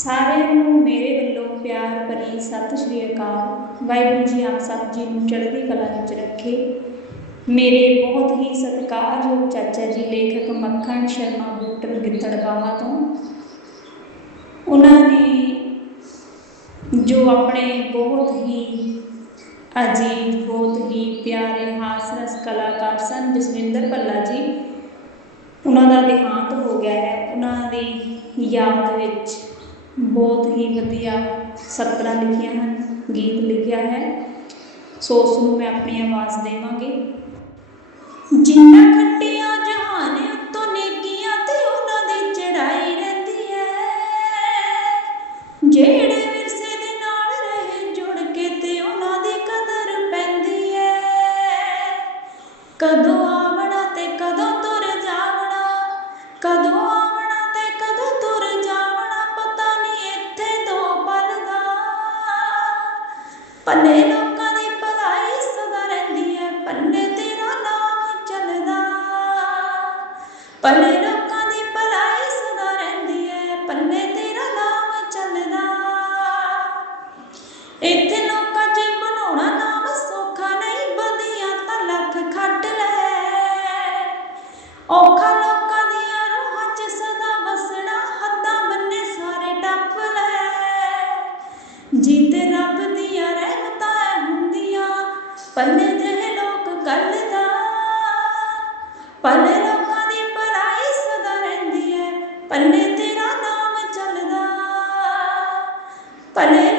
ਸਾਰਿਆਂ ਨੂੰ ਮੇਰੇ ਵੱਲੋਂ ਪਿਆਰ ਭਰੀ ਸਤਿ ਸ਼੍ਰੀ ਅਕਾਲ। ਵਾਹਿਗੁਰੂ ਜੀ ਆਪ ਸਭ ਜੀ ਨੂੰ ਚੜ੍ਹਦੀ ਕਲਾ ਵਿੱਚ ਰੱਖੇ। ਮੇਰੇ ਬਹੁਤ ਹੀ ਸਤਿਕਾਰਯੋਗ ਚਾਚਾ ਜੀ, ਲੇਖਕ ਮੱਖਣ ਸ਼ਰਮਾ ਬੂਟਰ ਗਿੱਦੜਬਾਹਾ ਤੋਂ। ਉਹਨਾਂ ਨੇ ਜੋ ਆਪਣੇ ਬਹੁਤ ਹੀ ਅਜੀਬ, ਬਹੁਤ ਹੀ ਪਿਆਰੇ ਹਾਸ ਕਲਾਕਾਰ ਸਨ ਜਸਵਿੰਦਰ ਭੱਲਾ ਜੀ, ਉਹਨਾਂ ਦਾ ਦੇਹਾਂਤ ਹੋ ਗਿਆ ਹੈ। ਉਹਨਾਂ ਦੀ ਯਾਦ ਵਿੱਚ ਬਹੁਤ ਹੀ ਵਧੀਆ ਸਤਰਾਂ ਲਿਖੀਆਂ ਹਨ, ਗੀਤ ਲਿਖਿਆ ਹੈ। ਸੋ ਉਸ ਨੂੰ ਮੈਂ ਆਪਣੀ ਆਵਾਜ਼ ਦੇਵਾਂਗੀ। ਜਿੰਨਾ ਖੱਟਿਆ ਜਹਾਨ ਉਤੋਂ ਨੇਕੀਆਂ ਤੇ ਉਹਨਾਂ ਦੀ ਚੜਾਈ ਰਹਿੰਦੀ ਹੈ। ਜਿਹੜੇ ਵਿਰਸੇ ਦੇ ਨਾਲ ਰਹੇ, ਜੁੜ ਕੇ ਤੇ ਉਹਨਾਂ ਦੀ ਕਦਰ ਪੈਂਦੀ ਹੈ। ਕਦੋਂ ਪੱਲੇ ਲੋਕਾਂ ਦੀ ਭਲਾਈ ਸਦਾ ਰਹਿੰਦੀ ਹੈ ਪੱਲੇ ਤੇਰਾ ਨਾਮ ਚੱਲਦਾ। ਪੱਲੇ ਪੱਲੇ ਜਿਹੇ ਲੋਕ ਕੱਲਦਾ ਪੱਲੇ ਲੋਕਾਂ ਦੀ ਭਲਾਈ ਸਦਾ ਰਹਿੰਦੀ ਹੈ ਪੱਲੇ ਤੇਰਾ ਨਾਮ ਚੱਲਦਾ। ਪੱਲੇ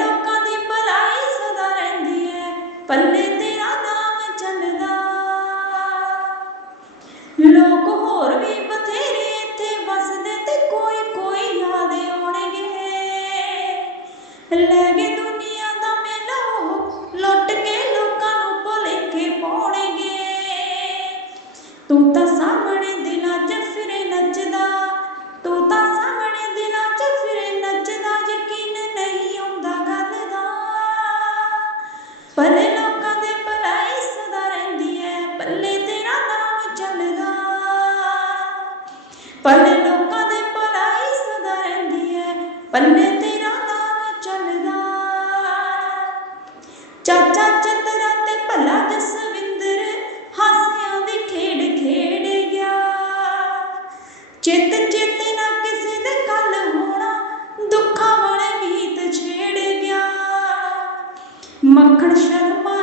ਪੱਲੇ ਲੋਕਾਂ ਦੇ ਭਲਾਈ ਸਦਾ ਰਹਿੰਦੀ ਹੈ ਪੱਲੇ ਤੇਰਾ ਨਾਮ ਚੱਲਦਾ। ਚਾਚਾ ਚੰਦਰਾ ਤੇ ਭਲਾ ਜਸਵਿੰਦਰ ਹਾਸਿਆਂ ਦੀ ਖੇਡ ਖੇਡ ਗਿਆ। ਚਿੱਤ ਚੇਤੇ ਨਾ ਕਿਸੇ ਦੇ ਕੱਲ ਹੋਣਾ, ਦੁੱਖਾਂ ਵਾਲੇ ਗੀਤ ਛੇੜ ਗਿਆ। ਮੱਖਣ ਸ਼ਰਮਾ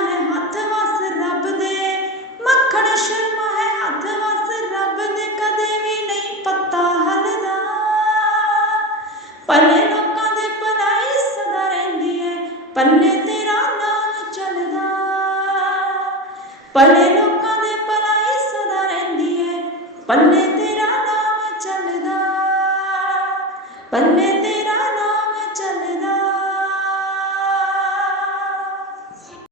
ਪੱਲੇ ਤੇਰਾ ਨਾਮ ਚੱਲਦਾ। ਪੱਲੇ ਲੋਕਾਂ ਦੇ ਭਲਾਈ ਸਦਾ ਰਹਿੰਦੀ ਹੈ ਪੱਲੇ ਤੇਰਾ ਨਾਮ ਚੱਲਦਾ। ਪੱਲੇ